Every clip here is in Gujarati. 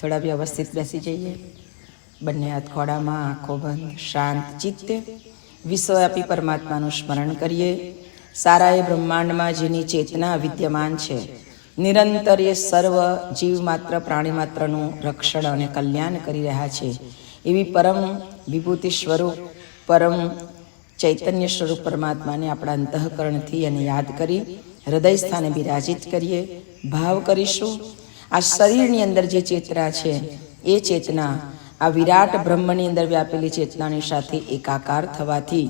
થોડા વ્યવસ્થિત બેસી જઈએ. બંને હાથ ખોડામાં, આંખો બંધ, શાંત ચિત્તે વિશ્વવ્યાપી પરમાત્માનું સ્મરણ કરીએ. સારા એ બ્રહ્માંડમાં જેની ચેતના વિદ્યમાન છે, નિરંતર એ સર્વ જીવ માત્ર પ્રાણી માત્રનું રક્ષણ અને કલ્યાણ કરી રહ્યા છે એવી પરમ વિભૂતિ સ્વરૂપ પરમ ચૈતન્ય સ્વરૂપ પરમાત્માને આપણા અંતઃકરણથી અને યાદ કરી હૃદય સ્થાને બિરાજિત કરીએ. ભાવ કરીશું આ શરીરની અંદર જે ચેતના છે એ ચેતના આ વિરાટ બ્રહ્મની અંદર વ્યાપેલી ચેતનાની સાથે એકાકાર થવાથી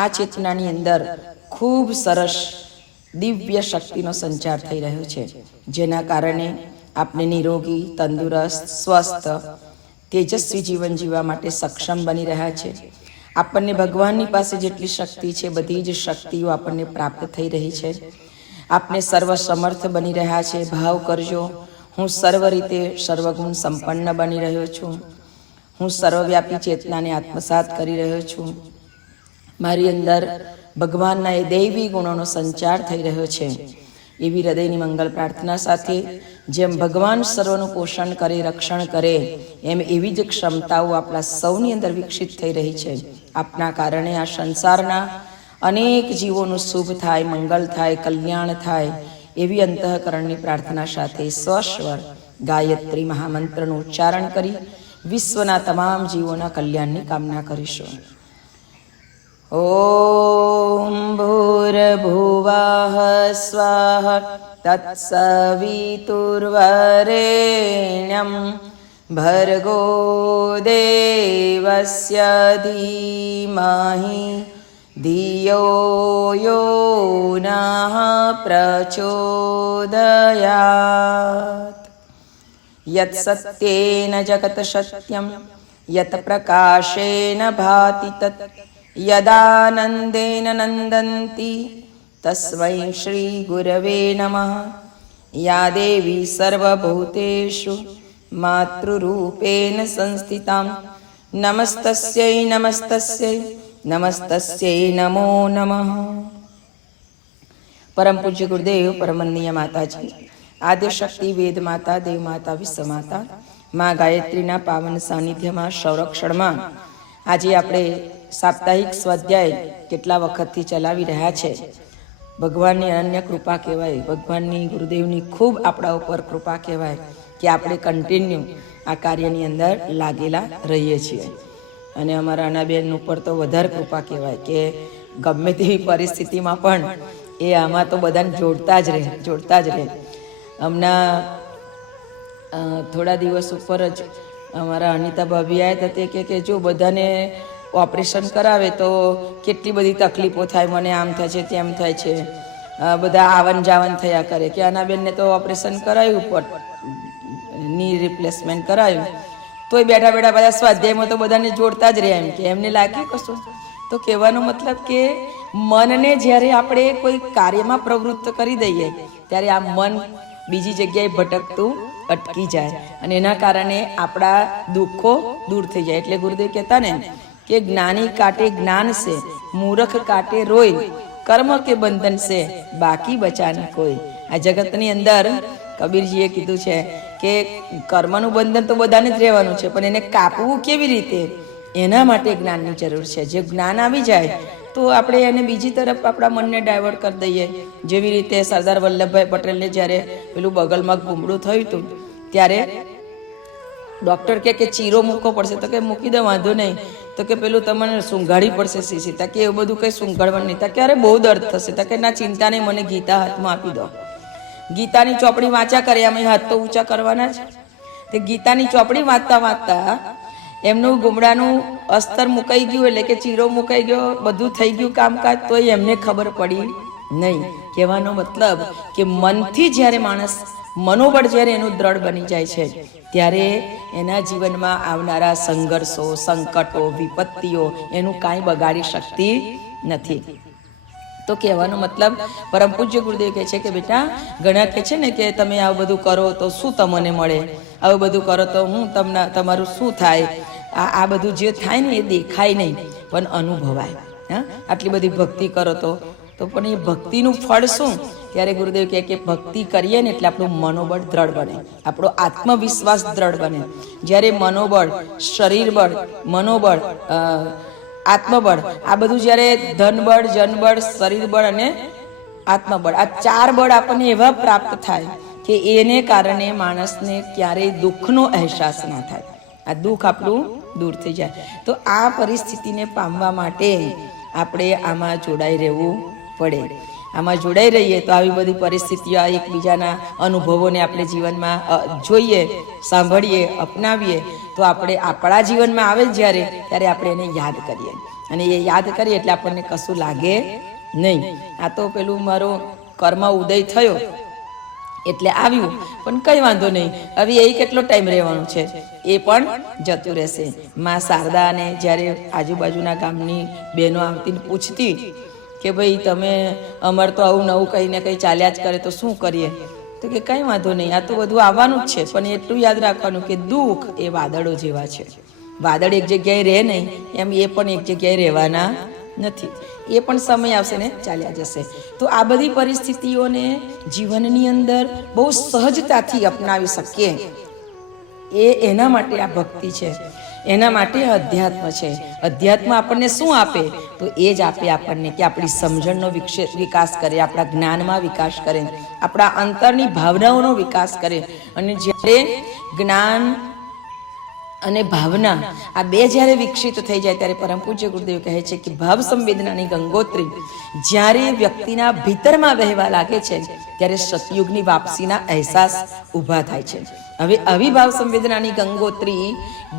આ ચેતનાની અંદર ખૂબ સરસ દિવ્ય શક્તિનો સંચાર થઈ રહ્યો છે, જેના કારણે આપણે નિરોગી, તંદુરસ્ત, સ્વસ્થ, તેજસ્વી જીવન જીવવા માટે સક્ષમ બની રહ્યા છે. આપણને ભગવાનની પાસે જેટલી શક્તિ છે બધી જ શક્તિઓ આપણને પ્રાપ્ત થઈ રહી છે. આપણે સર્વ સમર્થ બની રહ્યા છે. ભાવ કરજો, હું સર્વ રીતે સર્વગુણ સંપન્ન બની રહ્યો છું. હું સર્વવ્યાપી ચેતનાને આત્મસાત કરી રહ્યો છું. મારી અંદર ભગવાનના એ દૈવી ગુણોનો સંચાર થઈ રહ્યો છે. એવી હૃદયની મંગલ પ્રાર્થના સાથે જેમ ભગવાન સર્વનું પોષણ કરે, રક્ષણ કરે, એમ એવી જ ક્ષમતાઓ આપણા સૌની અંદર વિકસિત થઈ રહી છે. આપના કારણે આ સંસારના અનેક જીવોનું શુભ થાય, મંગલ થાય, કલ્યાણ થાય એવી અંતઃકરણની પ્રાર્થના સાથે સ્વસ્વર ગાયત્રી મહામંત્રનું ઉચ્ચારણ કરી વિશ્વના તમામ જીવોના કલ્યાણની કામના કરીશું. ઓમ ભૂર્ભુવઃ સ્વઃ તત્સવિતુર્વરેણ્યં ભર્ગો દેવસ્ય ધીમહિ ધિયો યો નઃ પ્રચોદયાત. યત સત્યેન જગત સત્યમ યત પ્રકાશેન ભાતિ તત યદાનંદેન નંદન્તિ તસ્મૈ શ્રી ગુરવે નમઃ. યા દેવી સર્વભૂતેષુ માતૃરૂપેણ સંસ્થિતાં નમસ્તસ્यै નમસ્તસ્यै નમસ્તસ્यै નમો નમઃ. પરમ પૂજ્ય ગુરુદેવ પરમનીય માતાજી, આદ્યશક્તિ વેદ માતા, દેવ માતા, વિશ્વ માતા, મા ગાયત્રીના પાવન સાનિધ્યમાં, સંરક્ષણમાં આજે આપણે સાપ્તાહિક સ્વાધ્યાય કેટલા વખતથી ચલાવી રહ્યા છે. ભગવાનની અનન્ય કૃપા કહેવાય, ભગવાનની ગુરુદેવની ખૂબ આપણા ઉપર કૃપા કહેવાય કે આપણે કન્ટિન્યુ આ કાર્યની અંદર લાગેલા રહીએ છીએ. અને અમારા અનાબેન ઉપર તો વધારે કૃપા કહેવાય કે ગમે તેવી પરિસ્થિતિમાં પણ એ આમાં તો બધાને જોડતા જ રહે. હમણાં થોડા દિવસ ઉપર જ અમારા અનિતા ભાભી આવ્યા હતા કે જો બધાને ઓપરેશન કરાવે તો કેટલી બધી તકલીફો થાય, મને આમ થાય છે, તેમ થાય છે, બધા આવન જાવન થયા કરે. કે અનાબેનને તો ઓપરેશન કરાયું, ની રિપ્લેસમેન્ટ કરાયું, તોય બેઠા બેઠા બધા સ્વાધ્યાયમાં તો બધાને જોડતા જ રહ્યા. એમ કે એમને લાગ્યું કશું. તો કહેવાનો મતલબ કે મનને જ્યારે આપણે કોઈ કાર્યમાં પ્રવૃત્ત કરી દઈએ ત્યારે આ મન બીજી જગ્યાએ ભટકતું અટકી જાય અને એના કારણે આપણા દુઃખો દૂર થઈ જાય. એટલે ગુરુદેવ કહેતા ને કે જ્ઞાની કાટે જ્ઞાન સે, મૂર્ખ કાટે રોય, કર્મ કે બંધન સે બાકી બચાને કોઈ. આ જગતની અંદર કબીરજીએ કીધું છે કે કર્મનું બંધન તો બધાને જ રહેવાનું છે, પણ એને કાપવું કેવી રીતે એના માટે જ્ઞાનની જરૂર છે. જે જ્ઞાન આવી જાય તો આપણે એને બીજી તરફ આપણા મનને ડાયવર્ટ કરી દઈએ. જેવી રીતે સરદાર વલ્લભભાઈ પટેલને જ્યારે પેલું બગલમાં ગુમડું થયું હતું ત્યારે ડૉક્ટર કે ચીરો મૂકવો પડશે, તો કે મૂકી દે, વાંધો નહીં. તો કે પેલું તમને સૂંઘાડી પડશે શીશી. તા કે એવું બધું કંઈ સૂંઘાડવાનું નહીં. તા કે અરે બહુ દર્દ થશે. તા કે ના ચિંતા નહીં, મને ગીતા હાથમાં આપી દો. ગીતાની ચોપડી વાંચ્યા કરે, અમે હાથ તો ઊંચા કરવાના જ. તે ગીતાની ચોપડી વાંચતા વાંચતા એમનું ગુમડાનું અસ્તર મુકાઈ ગયું, એટલે કે ચીરો મુકાઈ ગયો, બધું થઈ ગયું કામકાજ, તોય એમને ખબર પડી નહીં. કહેવાનો મતલબ કે મનથી જ્યારે માણસ મનોબળ જ્યારે એનું દ્રઢ બની જાય છે ત્યારે એના જીવનમાં આવનારા સંઘર્ષો, સંકટો, વિપત્તિઓ એનું કાંઈ બગાડી શકતી નથી. તો કહેવાનો મતલબ પરમ પૂજ્ય ગુરુદેવ કહે છે કે બેટા, ઘણા કહે છે ને કે તમે આવું બધું કરો તો શું તમને મળે, આવું બધું કરો તો તમારું શું થાય. આ બધું જે થાય ને એ દેખાય નહીં પણ અનુભવાય. હા, આટલી બધી ભક્તિ કરો તો તો પણ એ ભક્તિનું ફળ શું? ત્યારે ગુરુદેવ કહે કે ભક્તિ કરીએ ને એટલે આપણું મનોબળ દ્રઢ બને, આપણો આત્મવિશ્વાસ દ્રઢ બને. જ્યારે મનોબળ, શરીર બળ, મનોબળ, આત્મબળ, આ બધું જ્યારે ધનબળ, જનબળ, શરીર બળ અને આત્મબળ, આ 4 બળ આપણને એવા પ્રાપ્ત થાય કે એને કારણે માણસને ક્યારેય દુઃખનો અહેસાસ ના થાય, આ દુઃખ આપણું દૂર થઈ જાય. તો આ પરિસ્થિતિને પામવા માટે આપણે આમાં જોડાઈ રહેવું પડે. આમાં જોડાઈ રહીએ તો આવી બધી પરિસ્થિતિઓ, એકબીજાના અનુભવોને આપણે જીવનમાં જોઈએ, સાંભળીએ, અપનાવીએ તો આપણે આપણા જીવનમાં આવે જ્યારે ત્યારે આપણે એને યાદ કરીએ, અને એ યાદ કરીએ એટલે આપણને કશું લાગે નહીં. આ તો પેલું મારો કર્મ ઉદય થયો એટલે આવ્યું, પણ કંઈ વાંધો નહીં, હવે એ કેટલો ટાઈમ રહેવાનો છે, એ પણ જતું રહેશે. માં શારદાને જ્યારે આજુબાજુના ગામની બહેનો આવતી પૂછતી કે ભાઈ તમે અમાર તો આવું નવું કંઈ ને કંઈ ચાલ્યા જ કરે તો શું કરીએ? તો કે કંઈ વાંધો નહીં, આ તો બધું આવવાનું જ છે, પણ એટલું યાદ રાખવાનું કે દુઃખ એ વાદળો જેવા છે. વાદળ એક જગ્યાએ રહે નહીં એમ એ પણ એક જગ્યાએ રહેવાના નથી, એ પણ સમય આવશે ને ચાલ્યા જશે. તો આ બધી પરિસ્થિતિઓને જીવનની અંદર બહુ સહજતાથી અપનાવી શકીએ એના માટે આ ભક્તિ છે, એના માટે અધ્યાત્મ છે. અધ્યાત્મ આપણને શું આપે? તો એ જ આપે આપણને કે આપણી સમજણનો વિકાસ કરે, આપણા જ્ઞાનમાં વિકાસ કરે, આપણા અંતરની ભાવનાઓનો વિકાસ કરે. અને જ્યારે જ્ઞાન અને ભાવના આ બે જ્યારે વિકસિત થઈ જાય ત્યારે પરમ પૂજ્ય ગુરુદેવ કહે છે કે ભાવ સંવેદનાની ગંગોત્રી જ્યારે વ્યક્તિના ભીતરમાં વહેવા લાગે છે ત્યારે સતયુગની વાપસીના અહેસાસ ઊભા થાય છે. હવે આવી ભાવ સંવેદનાની ગંગોત્રી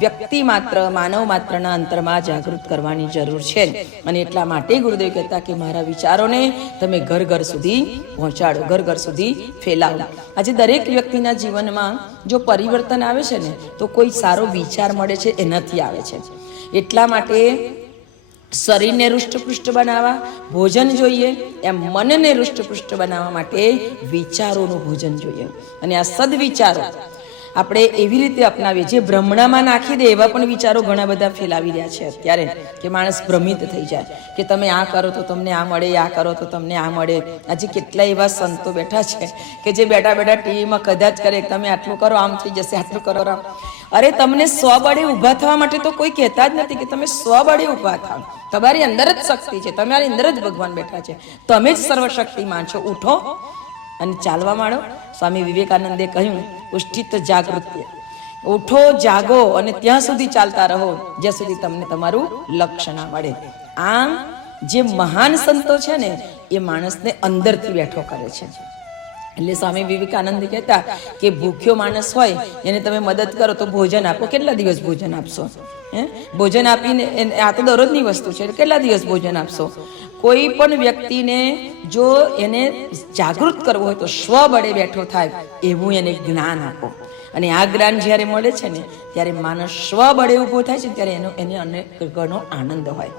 વ્યક્તિ માત્ર, માનવ માત્રના અંતરમાં જાગૃત કરવાની જરૂર છે. અને એટલા માટે ગુરુદેવ કહેતા કે મારા વિચારોને તમે ઘર ઘર સુધી પહોંચાડો, ઘર ઘર સુધી ફેલાવો. આજે દરેક વ્યક્તિના જીવનમાં જો પરિવર્તન આવે છે ને તો કોઈ સારો વિચાર મળે છે, એનાથી આવે છે. એટલા માટે શરીરને રૂષ્ટપુષ્ટ બનાવવા ભોજન જોઈએ, એમ મનને રૂષ્ટપુષ્ટ બનાવવા માટે વિચારોનું ભોજન જોઈએ. અને આ સદવિચારો આપણે એવી રીતે અપનાવીએ, જે ભ્રમણામાં નાખી દે એવા પણ વિચારો ઘણા બધા ફેલાવી રહ્યા છે અત્યારે, કે માણસ ભ્રમિત થઈ જાય કે તમે આ કરો તો તમને આ મળે, આ કરો તો તમને આ મળે. આજે કેટલા એવા સંતો બેઠા છે કે જે બેઠા બેઠા ટીવીમાં કદાચ કરે તમે આટલું કરો આમ થઈ જશે, આટલું કરો આમ. અરે તમને સ્વબળે ઊભા થવા માટે તો કોઈ કહેતા જ નથી કે તમે સ્વબળે ઊભા થાવ. તમારી અંદર જ શક્તિ છે, તમારી અંદર જ ભગવાન બેઠા છે, તમે જ સર્વશક્તિમાન છો. ઉઠો અને ચાલવા માંડો. સ્વામી વિવેકાનંદે કહ્યું ઉષ્ઠિત જાગૃત્ય, ઉઠો, જાગો અને ત્યાં સુધી ચાલતા રહો જ્યાં સુધી તમને તમારું લક્ષ્ય ના મળે. આમ જે મહાન સંતો છે ને એ માણસને અંદરથી બેઠો કરે છે. એટલે સ્વામી વિવેકાનંદ કહેતા કે ભૂખ્યો માણસ હોય એને તમે મદદ કરો તો ભોજન આપો, કેટલા દિવસ ભોજન આપશો? ભોજન આપીને, આ તો દરરોજની વસ્તુ છે, કેટલા દિવસ ભોજન આપશો? કોઈ પણ વ્યક્તિને જો એને જાગૃત કરવો હોય તો સ્વબળે બેઠો થાય એવું એને જ્ઞાન આપો. અને આ જ્ઞાન જ્યારે મળે છે ને ત્યારે માણસ સ્વબળે ઊભો થાય છે ત્યારે એને અનેક ઘણો આનંદ હોય.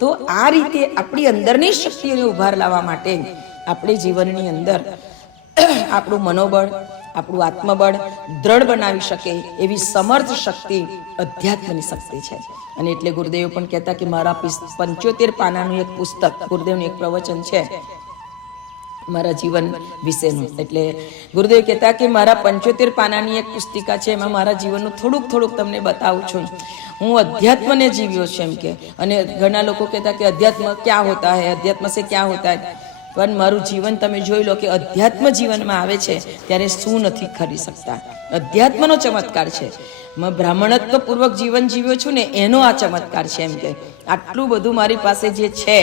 તો આ રીતે આપણી અંદરની શક્તિઓને ઉભાર લાવવા માટે આપણે જીવનની અંદર આપણું મનોબળ, આપણું આત્મબળ દ્રઢ બનાવી શકે એવી સમર્થ શક્તિ અધ્યાત્મની શક્તિ છે. અને એટલે ગુરુદેવ પણ કહેતા કે મારા 75 પાનાનું એક પુસ્તક, ગુરુદેવનું એક પ્રવચન છે મારા જીવન વિશેનું. એટલે ગુરુદેવ કહેતા કે મારા 75 પાનાની એક પુસ્તિકા છે, એમાં મારા જીવનનું થોડુંક તમને બતાવું છું. હું અધ્યાત્મને જીવ્યો છું એમ કે. અને ઘણા લોકો કહેતા કે અધ્યાત્મ ક્યાં હોતા હૈ, અધ્યાત્મ સે ક્યાં હોતા હૈ. પણ મારું જીવન તમે જોઈ લો કે અધ્યાત્મ જીવનમાં આવે છે ત્યારે શું નથી કરી શકતા. અધ્યાત્મનો ચમત્કાર છે. બ્રાહ્મણત્વ પૂર્વક જીવન જીવ્યો છું ને એનો આ ચમત્કાર છે. એમ કે આટલું બધું મારી પાસે જે છે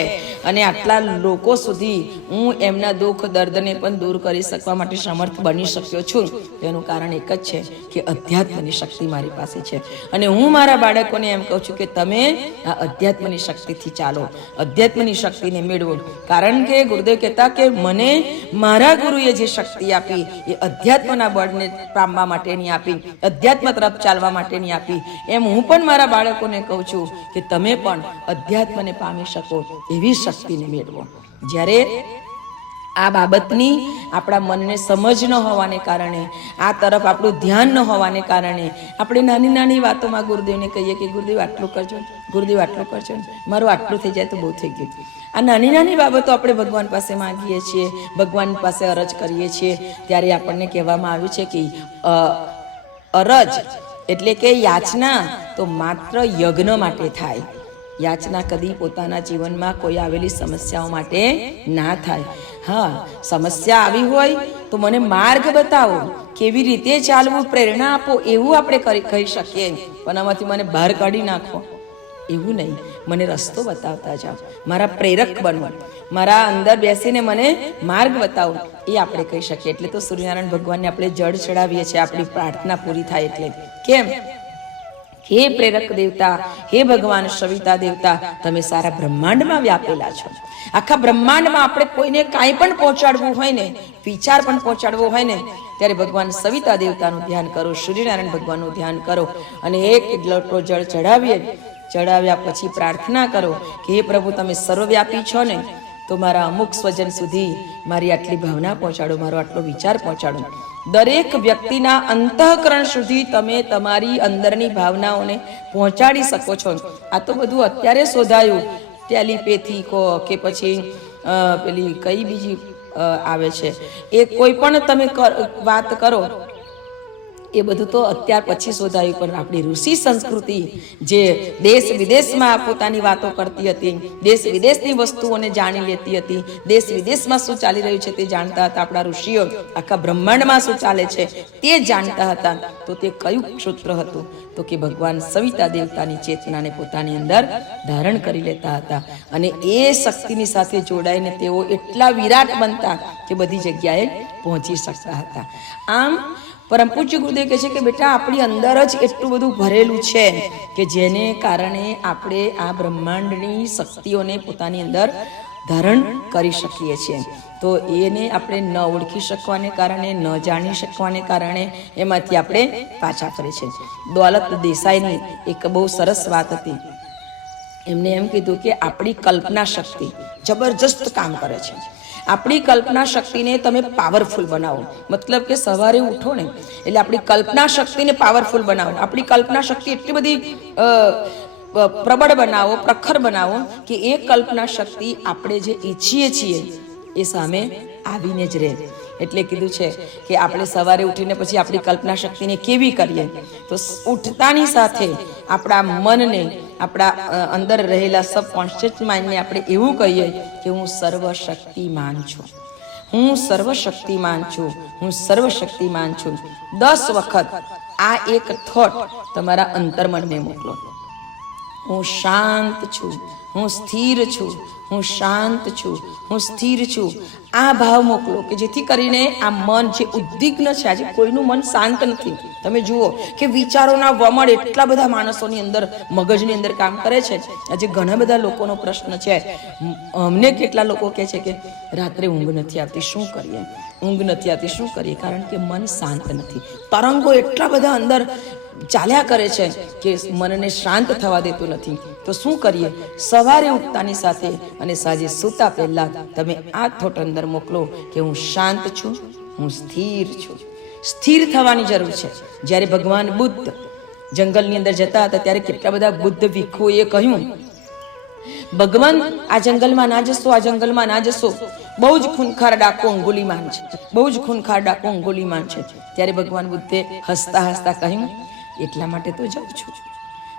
અને આટલા લોકો સુધી હું એમના દુઃખ દર્દને પણ દૂર કરી શકવા માટે સમર્થ બની શક્યો છું, તેનું કારણ એક જ છે કે અધ્યાત્મની શક્તિ મારી પાસે છે. અને હું મારા બાળકોને એમ કહું છું કે તમે આ અધ્યાત્મની શક્તિથી ચાલો, અધ્યાત્મની શક્તિને મેળવો. કારણ કે ગુરુદેવ કહેતા કે મને મારા ગુરુએ જે શક્તિ આપી એ અધ્યાત્મના બળને પામવા માટેની આપી, અધ્યાત્મ તરફ ચાલવા માટેની આપી. એમ હું પણ મારા બાળકોને કહું છું કે તમે પણ અધ્યાત્મને પામી શકો એવી શક્તિને મેળવો. જ્યારે આ બાબતની આપણા મનને સમજ ન હોવાને કારણે, આ તરફ આપણું ધ્યાન ન હોવાને કારણે આપણે નાની નાની વાતોમાં ગુરુદેવને કહીએ કે ગુરુદેવ આટલું કરજો, ગુરુદેવ આટલું કરજો, મારું આટલું થઈ જાય તો બહુ થઈ ગયું. આ નાની નાની બાબતો આપણે ભગવાન પાસે માંગીએ છીએ, ભગવાન પાસે અરજ કરીએ છીએ, ત્યારે આપણને કહેવામાં આવ્યું છે કે અરજ એટલે કે યાચના તો માત્ર યજ્ઞ માટે થાય. યાચના કદી પોતાના જીવનમાં કોઈ આવેલી સમસ્યાઓ માટે ના થાય. હા, સમસ્યા આવી હોય તો મને માર્ગ બતાવો, કેવી રીતે ચાલવું, પ્રેરણા આપો, એવું આપણે કહી શકીએ. પણ આમાંથી મને બહાર કાઢી નાખો એવું નહીં. મને રસ્તો બતાવતા જાઓ, મારા પ્રેરક બનો, મારા અંદર બેસીને મને માર્ગ બતાવો, એ આપણે કહી શકીએ. એટલે તો સૂર્યનારાયણ ભગવાનને આપણે જળ ચડાવીએ છીએ, આપણી પ્રાર્થના પૂરી થાય એટલે. કેમ? હે પ્રેરક દેવતા, હે ભગવાન સવિતા દેવતા, તમે સારા બ્રહ્માંડમાં વ્યાપેલા છો. આખા બ્રહ્માંડમાં આપણે કોઈને કાંઈ પણ પહોંચાડવું હોય ને, વિચાર પણ પહોંચાડવો હોય ને, ત્યારે ભગવાન સવિતા દેવતાનું ધ્યાન કરો, સૂર્યનારાયણ ભગવાનનું ધ્યાન કરો અને એક લોટો જળ ચડાવ્યા પછી પ્રાર્થના કરો કે હે પ્રભુ, તમે સર્વવ્યાપી છો ને, તો મારા અમુક સ્વજન સુધી મારી આટલી ભાવના પહોંચાડો, મારો આટલો વિચાર પહોંચાડો. દરેક વ્યક્તિના અંતઃકરણ સુધી તમે તમારી અંદરની ભાવનાઓને પહોંચાડી શકો છો. આ તો બધું અત્યારે શોધાયું, ટેલિપેથી કહો કે પછી પેલી કઈ બીજી આવે છે, એ કોઈ પણ તમે વાત કરો, એ બધું તો અત્યાર પછી શોધાયું. પણ આપણી ઋષિ સંસ્કૃતિ જે દેશ વિદેશમાં પોતાની વાતો કરતી હતી, દેશ વિદેશની વસ્તુઓને જાણી લેતી હતી, દેશ વિદેશમાં શું ચાલી રહ્યું છે તે જાણતા હતા. આપણા ઋષિઓ આખા બ્રહ્માંડમાં શું ચાલે છે તે જાણતા હતા. તો તે કયું સૂત્ર હતું? તો કે ભગવાન સવિતા દેવતાની ચેતનાને પોતાની અંદર ધારણ કરી લેતા હતા અને એ શક્તિની સાથે જોડાઈને તેઓ એટલા વિરાટ બનતા કે બધી જગ્યાએ પહોંચી શકતા હતા. આમ પરમ પૂજ્ય ગુરુદેવ કહે છે કે બેટા, આપણી અંદર જ એટલું બધું ભરેલું છે કે જેને કારણે આપણે આ બ્રહ્માંડની શક્તિઓને પોતાની અંદર ધારણ કરી શકીએ છીએ. તો એને આપણે ન ઓળખી શકવાને કારણે, ન જાણી શકવાને કારણે એમાંથી આપણે પાછા ફરે છે. દોલત દેસાઈની એક બહુ સરસ વાત હતી. એમને એમ કીધું કે આપણી કલ્પના શક્તિ જબરજસ્ત કામ કરે છે. આપણી કલ્પના શક્તિને તમે પાવરફુલ બનાવો. મતલબ કે સવારે ઉઠો ને એટલે આપણી કલ્પના શક્તિને પાવરફુલ બનાવો. આપણી કલ્પના શક્તિ એટલી બધી પ્રબળ બનાવો, પ્રખર બનાવો કે એ કલ્પના શક્તિ આપણે જે ઈચ્છીએ છીએ એ સામે આવીને જ રહે. એટલે કીધું છે કે આપણે સવારે ઉઠીને પછી આપણી કલ્પના શક્તિને કેવી કરીએ? તો ઉઠતાની સાથે આપણા મનને, આપણા અંદર રહેલા સબકોન્શિયસ માઇન્ડને આપણે એવું કહીએ કે હું સર્વશક્તિમાન છું, હું સર્વશક્તિમાન છું, હું સર્વશક્તિમાન છું. 10 વખત આ એક થોટ તમારા અંતર્મનને મોકલો. હું શાંત છું, હું સ્થિર છું, હું શાંત છું, હું સ્થિર છું. આ ભાવ મોકલો કે જેથી કરીને આ મન જે ઉદ્વિગ્ન છે, આજે કોઈનું મન શાંત નથી. તમે જુઓ કે વિચારોના વમળ એટલા બધા માણસોની અંદર, મગજની અંદર કામ કરે છે. આજે ઘણા બધા લોકોનો પ્રશ્ન છે. અમને કેટલા લોકો કહે છે કે રાત્રે ઊંઘ નથી આવતી, શું કરીએ? ઊંઘ નથી આવતી, શું કરીએ? કારણ કે મન શાંત નથી. તરંગો એટલા બધા અંદર ચાલ્યા કરે છે કે મનને શાંત થવા દેતું નથી. તો શું કરીએ? સવારે ઉઠતાની સાથે અને સાંજે સૂતા પહેલા તમે આ થોટ અંદર મોકલો કે હું શાંત છું, હું સ્થિર છું. સ્થિર થવાની જરૂર છે. જ્યારે ભગવાન બુદ્ધ જંગલની અંદર જતા હતા ત્યારે કેટલા બધા બુદ્ધ ભિક્ષુઓએ કહ્યું, ભગવાન આ જંગલમાં ના જશો, આ જંગલમાં ના જશો, બહુ જ ખૂનખાર ડાકુ અંગુલીમાન છે, બહુ જ ખૂનખાર ડાકુ અંગુલીમાન છે. ત્યારે ભગવાન બુદ્ધે હસતા હસતા કહ્યું, એટલા માટે તો જાઉં છું.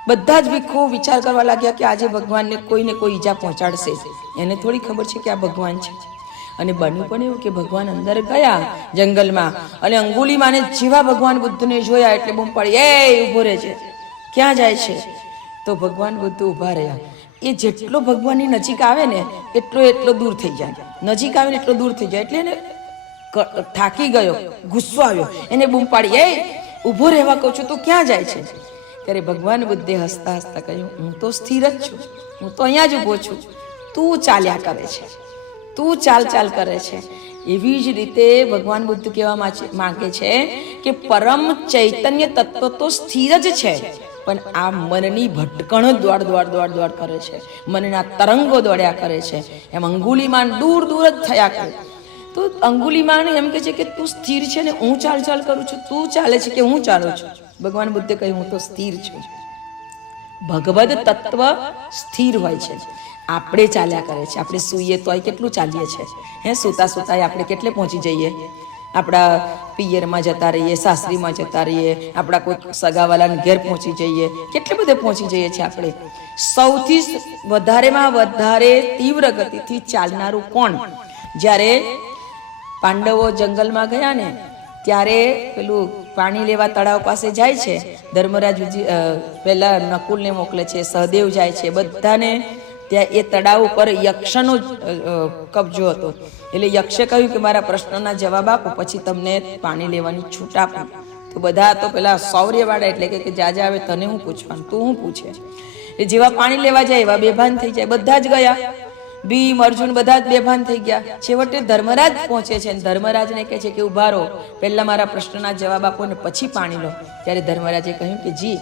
બધા જ ભિક્ષુઓ વિચાર કરવા લાગ્યા કે આજે ભગવાનને કોઈને કોઈ ઈજા પહોંચાડશે. એને થોડી ખબર છે કે આ ભગવાન છે. અને બન્યું પણ એવું કે ભગવાન અંદર ગયા જંગલમાં અને અંગુલીમાને જેવા ભગવાન બુદ્ધને જોયા એટલે બૂમ પડી, એ ઊભો રહે છે, ક્યાં જાય છે? તો ભગવાન બુદ્ધ ઊભા રહ્યા. એ જેટલો ભગવાનની નજીક આવે ને એટલો દૂર થઈ જાય, નજીક આવે ને એટલો દૂર થઈ જાય. એટલે એને થાકી ગયો, ગુસ્સો આવ્યો, એને બૂમ પાડી, એ ઊભો રહેવા કહું છું, તો ક્યાં જાય છે? ત્યારે ભગવાન બુદ્ધે હસતા હસતા કહ્યું, હું તો સ્થિર જ છું, હું તો અહીંયા જ ઊભો છું, તું ચાલ્યા કરે છે, તું ચાલ કરે છે. એવી જ રીતે ભગવાન બુદ્ધ કહેવા માંગે છે કે પરમ ચૈતન્ય તત્વ તો સ્થિર જ છે, પણ આ મનની ભટકણ દોડ કરે છે, મનના તરંગો દોડ્યા કરે છે. એમ અંગુલીમાન દૂર જ થયા કરે. તો અંગુલીમાન એમ કહે છે કે તું સ્થિર છે ને હું ચાલ કરું છું, તું ચાલે છે કે હું ચાલું છું? ભગવાન બુદ્ધે કહ્યું, હું તો સ્થિર છું. ભગવદ તત્વ સ્થિર હોય છે, આપણે ચાલ્યા કરે છે. આપણે સૂઈએ તોય કેટલું ચાલીએ છીએ, સૂતા સૂતા આપણે કેટલે પહોંચી જઈએ, આપણા પિયરમાં જતા રહીએ, સાસરીમાં જતા રહીએ, આપણા કોઈ સગાવાલાને ઘેર પહોંચી જઈએ, કેટલે બધે પહોંચી જઈએ છીએ આપણે. સૌથી વધારેમાં વધારે તીવ્ર ગતિથી ચાલનારું કોણ? જ્યારે પાંડવો જંગલમાં ગયા ને ત્યારે પેલું પાણી લેવા તળાવ પાસે જાય છે, ધર્મરાજ પહેલા નકુલને મોકલે છે, સહદેવ જાય છે, બધાને ત્યાં એ તળાવ ઉપર યક્ષનો કબજો હતો. એટલે યક્ષે કહ્યું કે મારા પ્રશ્નના જવાબ આપો પછી તમને પાણી લેવાની છૂટ આપો. તો બધા તો પેલા સૌર્યવાળા એટલે કે જા જા આવે તને હું પૂછવાનું, તું હું પૂછે. એ જેવા પાણી લેવા જાય એવા બેભાન થઈ જાય. બધા જ ગયા, ભીમ અર્જુન બધા જ બેભાન થઈ ગયા. છેવટે ધર્મરાજ પહોંચે છે, ધર્મરાજને કહે છે કે ઉભા રહો, પહેલા મારા પ્રશ્નના જવાબ આપો ને પછી પાણી લો. ત્યારે ધર્મરાજે કહ્યું કે જી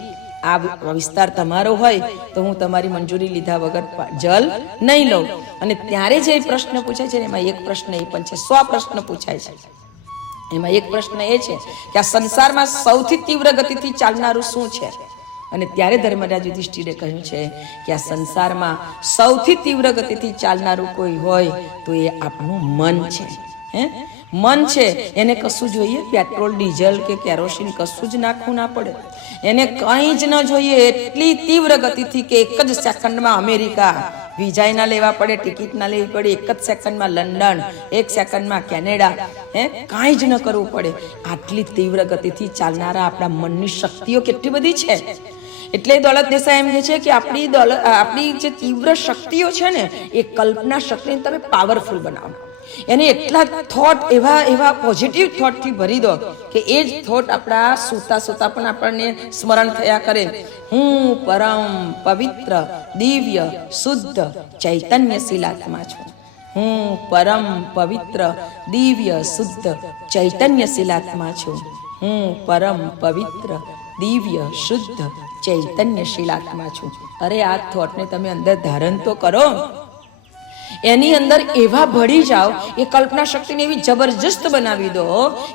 આ વિસ્તાર તમારો હોય તો હું તમારી મંજૂરી લીધા વગર જલ નહીં લઉં. અને ત્યારે જે પ્રશ્ન પૂછાય છે એમાં એક પ્રશ્ન એ પણ છે, 100 પ્રશ્ન પૂછાય છે. એમાં એક પ્રશ્ન એ છે કે આ સંસારમાં સૌથી તીવ્ર ગતિથી ચાલનારું શું છે? અને ત્યારે ધર્મરાજ યુધિષ્ઠિરે કહ્યું છે કે આ સંસારમાં સૌથી તીવ્ર ગતિથી ચાલનારું કોઈ હોય તો એ આપણું મન છે. મન છે, એને કશું જોઈએ, પેટ્રોલ ડીઝલ કે કેરોસીન કશું જ નાખવું ના પડે, એને કંઈ જ ન જોઈએ. એટલી તીવ્ર ગતિથી કે એક જ સેકન્ડમાં અમેરિકા વિઝા ના લેવા પડે, ટિકિટ ના લેવી પડે, એક જ સેકન્ડમાં લંડન, એક સેકન્ડમાં કેનેડા, કાંઈ જ ન કરવું પડે. આટલી તીવ્ર ગતિથી ચાલનારા આપણા મનની શક્તિઓ કેટલી બધી છે. એટલે દોલત દેસાઈ એમ કહે છે કે આપણી જે તીવ્ર શક્તિઓ છે ને એ કલ્પના શક્તિને તમે પાવરફુલ બનાવો. એને એટલા થોટ એવા પોઝિટિવ થોટથી ભરી દો કે એ જ થોટ આપણા સૂતા સૂતા પણ આપણને સ્મરણ થયા કરે. હું પરમ પવિત્ર દિવ્ય શુદ્ધ ચૈતન્યશીલ આત્મા છું. હું પરમ પવિત્ર દિવ્ય શુદ્ધ ચૈતન્યશીલ આત્મા છું. હું પરમ પવિત્ર દિવ્ય શુદ્ધ ચૈતન્યશીલ આત્મા છું. અરે આ થોટને તમે અંદર ધારણ તો કરો, એની અંદર એવા ભળી જાઓ, એ કલ્પના શક્તિને એવી જબરજસ્ત બનાવી દો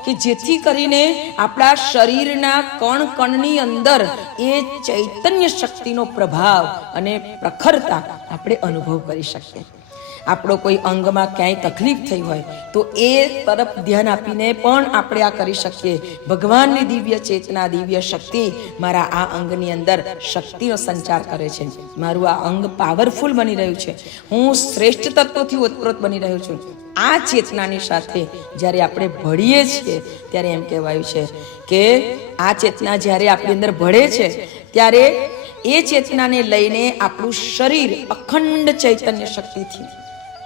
કે જેથી કરીને આપણા શરીરના કણ કણની અંદર એ ચૈતન્ય શક્તિનો પ્રભાવ અને પ્રખરતા આપણે અનુભવ કરી શકીએ. આપણો કોઈ અંગમાં ક્યાંય તકલીફ થઈ હોય તો એ તરફ ધ્યાન આપીને પણ આપણે આ કરી શકીએ. ભગવાનની દિવ્ય ચેતના, દિવ્ય શક્તિ મારા આ અંગની અંદર શક્તિનો સંચાર કરે છે. મારું આ અંગ પાવરફુલ બની રહ્યું છે, હું શ્રેષ્ઠ તત્વોથી ઓતપ્રોત બની રહ્યો છું. આ ચેતનાની સાથે જ્યારે આપણે ભળીએ છીએ ત્યારે એમ કહેવાયું છે કે આ ચેતના જ્યારે આપણી અંદર ભળે છે ત્યારે એ ચેતનાને લઈને આપણું શરીર અખંડ ચૈતન્ય શક્તિથી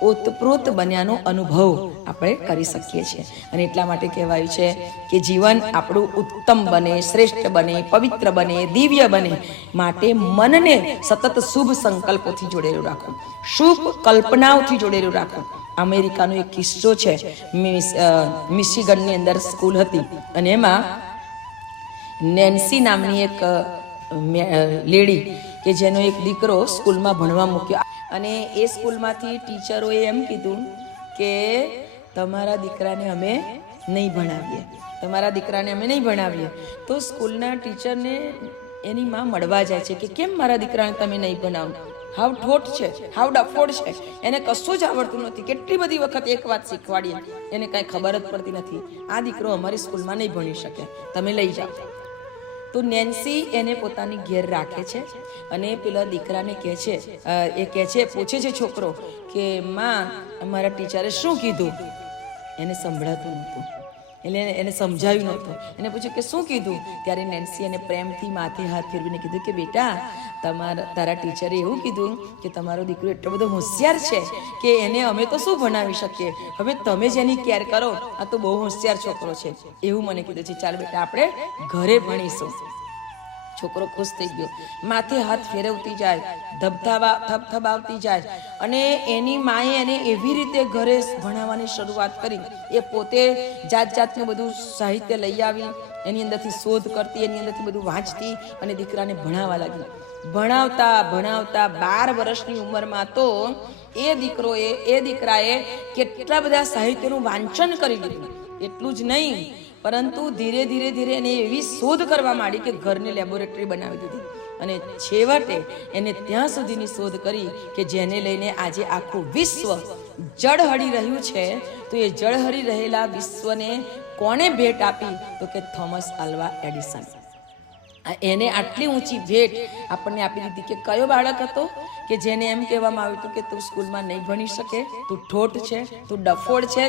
ઓતપ્રોત બન્યાનો અનુભવ આપણે કરી શકીએ છીએ. અને એટલા માટે કહેવાયું છે કે જીવન આપણું ઉત્તમ બને, શ્રેષ્ઠ બને, પવિત્ર બને, દિવ્ય બને માટે મનને સતત શુભ સંકલ્પોથી જોડેલું રાખો, શુભ કલ્પનાઓથી જોડેલું રાખો. અમેરિકાનો એક કિસ્સો છે, મિશિગનની અંદર સ્કૂલ હતી અને એમાં નેન્સી નામની એક લેડી કે જેનો એક દીકરો સ્કૂલમાં ભણવા મૂક્યો અને એ સ્કૂલમાંથી ટીચરોએ એમ કીધું કે તમારા દીકરાને અમે નહીં ભણાવીએ, તમારા દીકરાને અમે નહીં ભણાવીએ. તો સ્કૂલના ટીચરને એની માં મળવા જાય છે કે કેમ મારા દીકરાને તમે નહીં ભણાવો, હાવ ઠોઠ છે, હાવ ડફોડ છે, એને કશું જ આવડતું નથી. કેટલી બધી વખત એક વાત શીખવાડીએ એને કાંઈ ખબર જ પડતી નથી. આ દીકરો અમારી સ્કૂલમાં નહીં ભણી શકે, તમે લઈ જાઓ. તો નેન્સી એને પોતાની ઘેર રાખે છે અને પેલા દીકરાને કહે છે, એ કહે છે, પૂછે છે છોકરો કે માં અમારા ટીચરે શું કીધું? એને સંભળાતું નહોતું, એટલે એને સમજાયું નહોતું. એને પૂછ્યું કે શું કીધું? ત્યારે નેન્સી એને પ્રેમથી માથે હાથ ફેરવીને કીધું કે બેટા તારા ટીચરે એવું કીધું કે તમારો દીકરો એટલો બધો હોશિયાર છે કે એને અમે તો શું ભણાવી શકીએ, હવે તમે જ એની કેર કરો, આ તો બહુ હોશિયાર છોકરો છે એવું મને કીધું છે, ચાલ બેટા આપણે ઘરે ભણીશું. છોકરો ખુશ થઈ ગયો, માથે હાથ ફેરવતી જાય, થપથપાવતી જાય અને એની માએ એને એવી રીતે ઘરે ભણાવવાની શરૂઆત કરી. એ પોતે જાત જાતનું બધું સાહિત્ય લઈ આવી, એની અંદરથી શોધ કરતી, એની અંદરથી બધું વાંચતી અને દીકરાને ભણાવવા લાગી. ભણાવતા 12 વર્ષની ઉંમરમાં તો એ દીકરાએ કેટલા બધા સાહિત્યનું વાંચન કરી લીધું. એટલું જ નહીં પરંતુ ધીરે ધીરે એને એવી શોધ કરવા માંડી કે ઘરની લેબોરેટરી બનાવી દીધી. અને છેવટે એને ત્યાં સુધીની શોધ કરી કે જેને લઈને આજે આખું વિશ્વ જળહળી રહ્યું છે. તો એ જળહળી રહેલા વિશ્વને કોણે ભેટ આપી? તો કે થોમસ આલ્વા એડિસન. એને આટલી ઊંચી ભેટ આપણને આપી દીધી કે કયો બાળક હતો કે જેને એમ કહેવામાં આવ્યું હતું કે તું સ્કૂલમાં નહીં ભણી શકે, તું ઠોઠ છે, તું ડફોડ છે,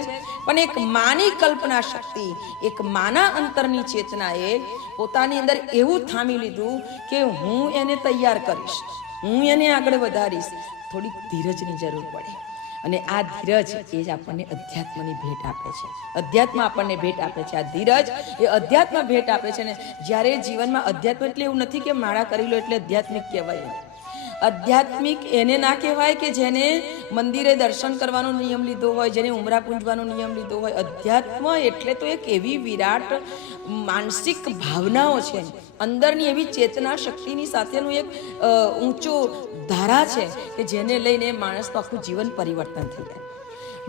પણ એક માની કલ્પના શક્તિ, એક માના અંતરની ચેતનાએ પોતાની અંદર એવું થામી લીધું કે હું એને તૈયાર કરીશ, હું એને આગળ વધારીશ. થોડીક ધીરજની જરૂર પડે અને આ ધીરજ એ જ આપણને અધ્યાત્મની ભેટ આપે છે. અધ્યાત્મ આપણને ભેટ આપે છે. આ ધીરજ એ અધ્યાત્મ ભેટ આપે છે ને. જ્યારે જીવનમાં અધ્યાત્મ એટલે એવું નથી કે માળા કરી લો એટલે આધ્યાત્મિક કહેવાય. આધ્યાત્મિક એને ના કહેવાય કે જેને મંદિરે દર્શન કરવાનો નિયમ લીધો હોય, જેને ઉમરા પૂંજવાનો નિયમ લીધો હોય. અધ્યાત્મ એટલે તો એક એવી વિરાટ માનસિક ભાવનાઓ છે, અંદરની એવી ચેતના શક્તિની સાથેનું એક ઊંચો ધારા છે કે જેને લઈને માણસનું આખું જીવન પરિવર્તન થઈ જાય.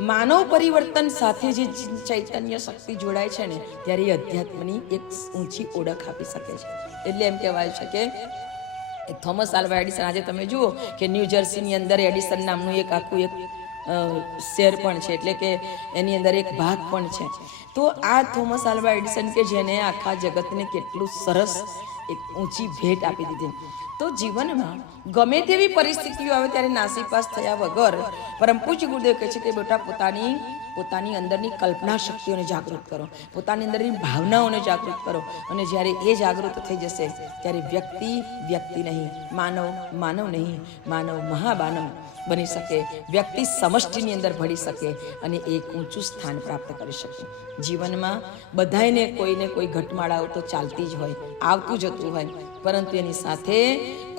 માનવ પરિવર્તન સાથે જે ચૈતન્ય શક્તિ જોડાય છે ને ત્યારે એ અધ્યાત્મની એક ઊંચી ઓળખ આપી શકે છે. એટલે એમ કહેવાય છે કે થોમસ આલ્વા એડિસન, આજે તમે જુઓ કે ન્યૂ જર્સીની અંદર એડિસન નામનું એક આખું એક શહેર પણ છે, એટલે કે એની અંદર એક ભાગ પણ છે. તો આ થોમસ આલ્વા એડિસન કે જેને આખા જગતને કેટલું સરસ એક ઊંચી ભેટ આપી દીધી. તો જીવનમાં ગમે તેવી પરિસ્થિતિઓ આવે ત્યારે નાસીપાસ થયા વગર પરમ પૂજ્ય ગુરુદેવ કહે છે કે બેટા પોતાની અંદરની કલ્પના શક્તિઓને જાગૃત કરો, પોતાની અંદરની ભાવનાઓને જાગૃત કરો. અને જ્યારે એ જાગૃત થઈ જશે ત્યારે વ્યક્તિ નહીં, માનવ નહીં, માનવ મહામાનવ બની શકે, વ્યક્તિ સમષ્ટિની અંદર ભળી શકે અને એક ઊંચું સ્થાન પ્રાપ્ત કરી શકે. જીવનમાં બધાને કોઈને કોઈ ઘટમાળાઓ તો ચાલતી જ હોય, આવતું જતું હોય, પરંતુ એની સાથે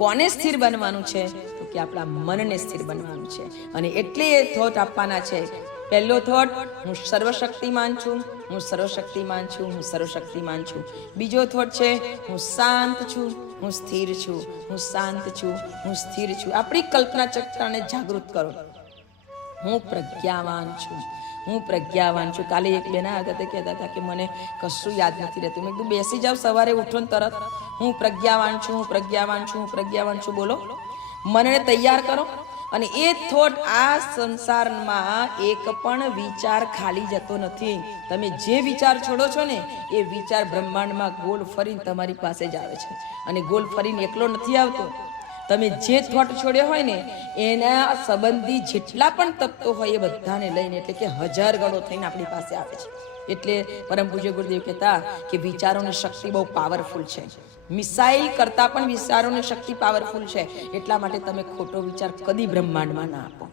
કોને સ્થિર બનવાનું છે? તો કે આપણા મનને સ્થિર બનવાનું છે. અને એટલે એ થોટ આપવાના છે. પહેલો થોટ, હું સર્વશક્તિમાન છું, હું સર્વશક્તિમાન છું, હું સર્વશક્તિમાન છું. બીજો થોટ છે, હું શાંત છું, હું સ્થિર છું, હું શાંત છું, હું સ્થિર છું. આપણી કલ્પના ચક્રને જાગૃત કરો. હું પ્રજ્ઞાવાન છું, હું પ્રજ્ઞાવાન છું. કાલે એક બેન આવ્યા હતા, કહેતા હતા કે મને કશું યાદ નથી રહેતું. મેં કીધું બેસી જાઓ, સવારે ઉઠો ને તરત હું પ્રજ્ઞાવાન છું, હું પ્રજ્ઞાવાન છું, હું પ્રજ્ઞાવાન છું બોલો. મનને તૈયાર કરો. અને એ થોટ આ સંસારમાં એક પણ વિચાર ખાલી જતો નથી. તમે જે વિચાર છોડો છો ને એ વિચાર બ્રહ્માંડમાં ગોળ ફરીને તમારી પાસે જ આવે છે. અને ગોળ ફરીને એકલો નથી આવતો. તમે જે થોટ છોડ્યો હોય ને એના સંબંધી જેટલા પણ તત્વો હોય એ બધાને લઈને, એટલે કે 1000 ગણો થઈને આપણી પાસે આવે છે. એટલે પરમ પૂજ્ય ગુરુદેવ કહેતા કે વિચારોની શક્તિ બહુ પાવરફુલ છે. મિસાઇલ કરતા પણ વિચારોની શક્તિ પાવરફુલ છે. એટલા માટે તમે ખોટો વિચાર કદી બ્રહ્માંડમાં ના આપો.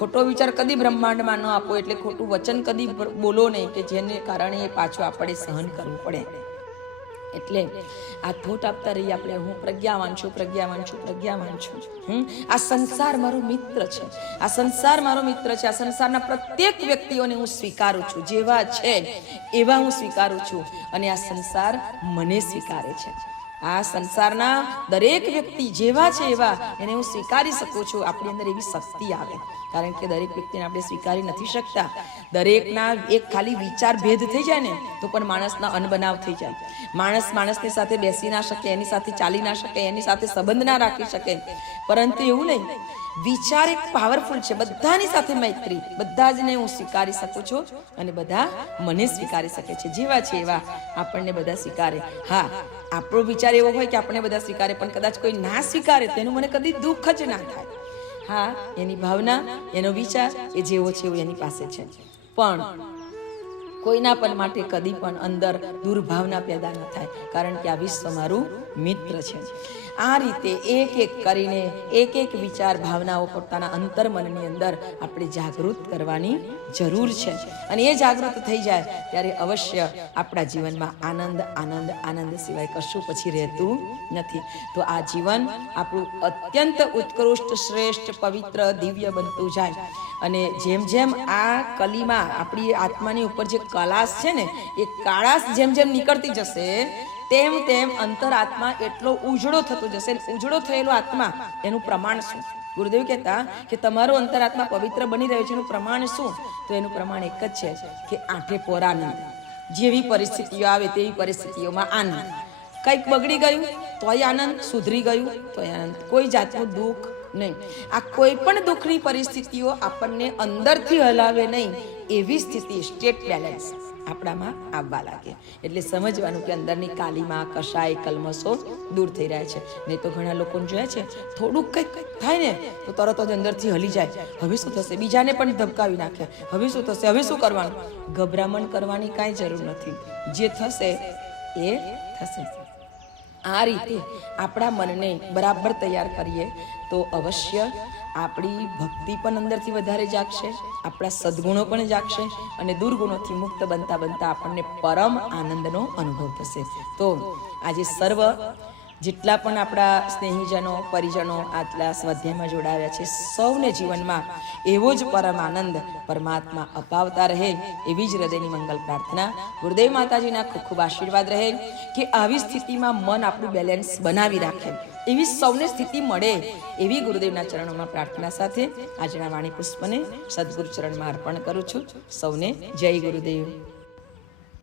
ખોટો વિચાર કદી બ્રહ્માંડમાં ન આપો. એટલે ખોટું વચન કદી બોલો નહીં કે જેને કારણે એ પાછું આપણે સહન કરવું પડે. એટલે આ થોટ આપતા રહીએ આપણે, હું પ્રજ્ઞાવાન છું, પ્રજ્ઞાવાન છું, પ્રજ્ઞાવાન છું. આ સંસાર મારો મિત્ર છે, આ સંસાર મારો મિત્ર છે. આ સંસારના પ્રત્યેક વ્યક્તિઓને હું સ્વીકારું છું, જેવા છે એવા હું સ્વીકારું છું. અને આ સંસાર મને સ્વીકારે છે. આ સંસારના દરેક વ્યક્તિ જેવા છે એવા એને હું સ્વીકારી શકું છું. આપણી અંદર એવી શક્તિ આવે, કારણ કે દરેક વ્યક્તિને આપણે સ્વીકારી નથી શકતા. દરેકના એક ખાલી વિચાર ભેદ થઈ જાય ને તો પણ માણસના અનબનાવ થઈ જાય. માણસની સાથે બેસી ના શકે, એની સાથે ચાલી ના શકે, એની સાથે સંબંધ ના રાખી શકે. પરંતુ એવું નહીં, વિચાર એક પાવરફુલ છે. બધાની સાથે મૈત્રી, બધા જને હું સ્વીકારી શકું છું અને બધા મને સ્વીકારી શકે છે. જેવા છે એવા આપણને બધા સ્વીકારે. હા, આપણો વિચાર એવો હોય કે આપણે બધા સ્વીકારે, પણ કદાચ કોઈ ના સ્વીકારે તેનું મને કદી દુઃખ જ ના થાય. હા, એની ભાવના, એનો વિચાર એ જેવો છે એવું એની પાસે છે. પણ કોઈના પણ માટે કદી પણ અંદર દુર્ભાવના પેદા ન થાય, કારણ કે આ વિશ્વ મારું મિત્ર છે. આ રીતે એક એક કરીને એક એક વિચાર ભાવનાઓ પોતાના અંતર મનની અંદર આપણે જાગૃત કરવાની જરૂર છે. અને એ જાગૃત થઈ જાય ત્યારે અવશ્ય આપણા જીવનમાં આનંદ આનંદ આનંદ સિવાય કશું પછી રહેતું નથી. તો આ જીવન આપણું અત્યંત ઉત્કૃષ્ટ, શ્રેષ્ઠ, પવિત્ર, દિવ્ય બનતું જાય. અને જેમ જેમ આ કલીમાં આપણી આત્માની ઉપર જે કલાશ છે ને એ કાળાશ જેમ જેમ નીકળતી જશે તેમ તેમ અંતરાત્મા એટલો ઉજળો થતો જશે. ઉજળો થયેલો આત્મા એનું પ્રમાણ શું? ગુરુદેવ કહેતા કે તમારો અંતરાત્મા પવિત્ર બની રહ્યો છે, એનું પ્રમાણ શું? તો એનું પ્રમાણ એક જ છે કે આંઠે પોર આનંદ. જેવી પરિસ્થિતિઓ આવે તેવી પરિસ્થિતિઓમાં આનંદ. કંઈક બગડી ગયું તોય આનંદ, સુધરી ગયું તોય આનંદ, કોઈ જાતનું દુઃખ નહીં. આ કોઈ પણ દુઃખની પરિસ્થિતિઓ આપણને અંદરથી હલાવે નહીં, એવી સ્થિતિ સ્ટેટ બેલેન્સ આપણામાં આવવા લાગે. એટલે સમજવાનું કે અંદરની કાલીમાં કશાય કલમશો દૂર થઈ રહ્યા છે. નહીં તો ઘણા લોકોને જોયા છે, થોડુંક કંઈક થાય ને તો તરત જ અંદરથી હલી જાય. હવે શું થશે, બીજાને પણ ધબકાવી નાખે. હવે શું થશે, હવે શું કરવાનું. ગભરામણ કરવાની કાંઈ જરૂર નથી. જે થશે એ થશે. આ રીતે આપણા મનને બરાબર તૈયાર કરીએ તો અવશ્ય આપણી ભક્તિ પણ અંદરથી વધારે જાગશે, આપણા સદગુણો પણ જાગશે અને દુર્ગુણોથી મુક્ત બનતા બનતા આપણને પરમ આનંદનો અનુભવ થશે. તો આજે સર્વ જેટલા પણ આપણા સ્નેહીજનો, પરિજનો આટલા સ્વાધ્યાયમાં જોડાયા છે, સૌને જીવનમાં એવો જ પરમ આનંદ પરમાત્મા અપાવતા રહે, એવી જ હૃદયની મંગલ પ્રાર્થના. ગુરુદેવ માતાજીના ખૂબ ખૂબ આશીર્વાદ રહે કે આવી સ્થિતિમાં મન આપણું બેલેન્સ બનાવી રાખે, એવી સૌને સ્થિતિ મળે, એવી ગુરુદેવના ચરણોમાં પ્રાર્થના સાથે આજના વાણી પુષ્પને સદગુરુ ચરણમાં અર્પણ કરું છું. સૌને જય ગુરુદેવ.